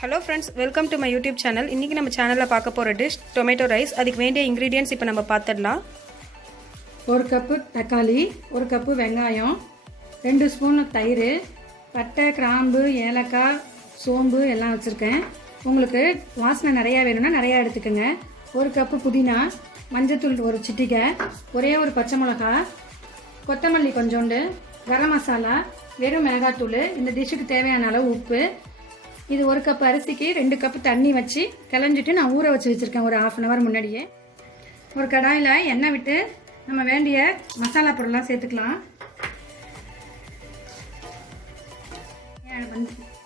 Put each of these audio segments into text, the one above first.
Hello friends, welcome to my YouTube channel. இன்றைக்கி நம்ம சேனலில் பார்க்க போகிற டிஷ் டொமேட்டோ ரைஸ். அதுக்கு வேண்டிய இன்க்ரீடியன்ட்ஸ் இப்போ நம்ம பார்த்துடலாம். 1 கப்பு தக்காளி, 1 கப்பு வெங்காயம், 2 ஸ்பூன் தயிர், பட்டை, கிராம்பு, ஏலக்காய், சோம்பு எல்லாம் வச்சுருக்கேன். உங்களுக்கு வாசனை நிறையா வேணும்னா நிறையா எடுத்துக்கோங்க. 1 கப்பு புதினா, மஞ்சத்தூள் 1 சிட்டிகை, ஒரே ஒரு பச்சை மிளகா, கொத்தமல்லி கொஞ்சோண்டு, கரம் மசாலா, வெறும் மிளகாத்தூள், இந்த டிஷ்ஷுக்கு தேவையான அளவு உப்பு. இது 1 கப் அரிசிக்கு 2 கப்பு தண்ணி வச்சு கிளஞ்சிட்டு நான் ஊற வச்சு வச்சுருக்கேன் ஒரு 1/2 அன் ஹவர் முன்னாடியே. ஒரு கடாயில் எண்ணெய் விட்டு நம்ம வேண்டிய மசாலா பொருள்லாம் சேர்த்துக்கலாம்.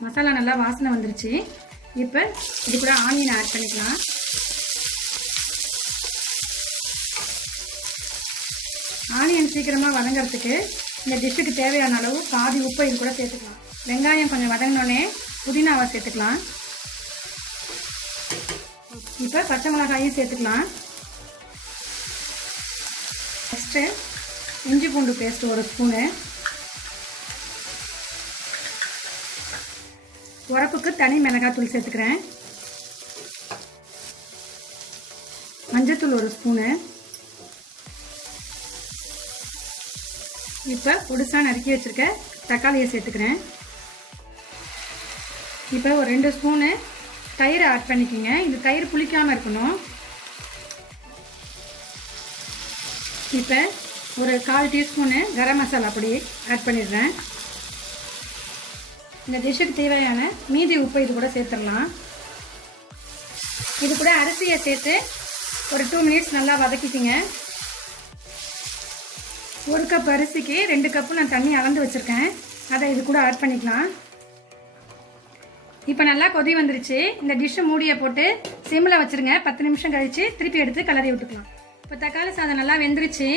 மசாலா நல்லா வாசனை வந்துருச்சு. இப்போ இது கூட ஆனியன் ஆட் பண்ணிக்கலாம். ஆனியன் சீக்கிரமாக வதங்கிறதுக்கு இந்த டிஷ்ஷுக்கு தேவையான அளவு பாதி உப்பை இது கூட சேர்த்துக்கலாம். வெங்காயம் கொஞ்சம் வதங்கினோடனே புதினாவை சேர்த்துக்கலாம். இப்போ பச்சை மிளகாயும் சேர்த்துக்கலாம். ஃபஸ்ட்டு இஞ்சி பூண்டு பேஸ்ட் 1 ஸ்பூனு, உரப்புக்கு தனி மிளகாத்தூள் சேர்த்துக்கிறேன், மஞ்சத்தூள் 1 ஸ்பூனு. இப்போ பொடிசாக நறுக்கி வச்சுருக்க தக்காளியை சேர்த்துக்கிறேன். இப்போ ஒரு 2 ஸ்பூனு தயிர் ஆட் பண்ணிக்கோங்க. இந்த தயிர் புளிக்காமல் இருக்கணும். இப்போ ஒரு 1/4 டீஸ்பூனு கரம் மசாலா பொடி ஆட் பண்ணிடுறேன். இந்த டிஷ்ஷுக்கு தேவையான மீதி உப்பு இது கூட சேர்த்துடலாம். இது கூட அரிசியை சேர்த்து ஒரு 2 மினிட்ஸ் நல்லா வதக்கிக்கிங்க. 1 கப் அரிசிக்கு 2 கப்பு நான் தண்ணி அளந்து வச்சுருக்கேன். அதை இது கூட ஆட் பண்ணிக்கலாம். இப்போ நல்லா கொதி வந்துருச்சு. இந்த டிஷ்ஷை மூடியை போட்டு சிம்மில் வச்சுருங்க. 10 நிமிஷம் கழித்து திருப்பி எடுத்து கிளறி விட்டுக்கலாம். இப்போ தக்காளி சாதம் நல்லா வெந்துருச்சு.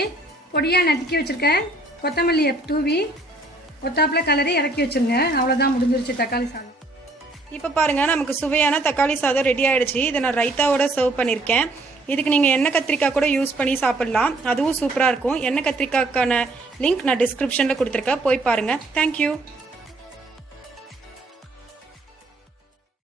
பொடியாக நறுக்கி வச்சுருக்க கொத்தமல்லியை தூவி ஒத்தாப்பில் கிளறி இறக்கி வச்சுருங்க. அவ்வளோதான், முடிஞ்சிருச்சு தக்காளி சாதம். இப்போ பாருங்கள், நமக்கு சுவையான தக்காளி சாதம் ரெடி ஆகிடுச்சு. இதை நான் ரைத்தாவோட சர்வ் பண்ணியிருக்கேன். இதுக்கு நீங்கள் எண்ணெய் கத்திரிக்காய் கூட யூஸ் பண்ணி சாப்பிட்லாம். அதுவும் சூப்பராக இருக்கும். எண்ணெய் கத்திரிக்காய்க்கான லிங்க் நான் டிஸ்கிரிப்ஷனில் கொடுத்துருக்கேன், போய் பாருங்கள். தேங்க்யூ.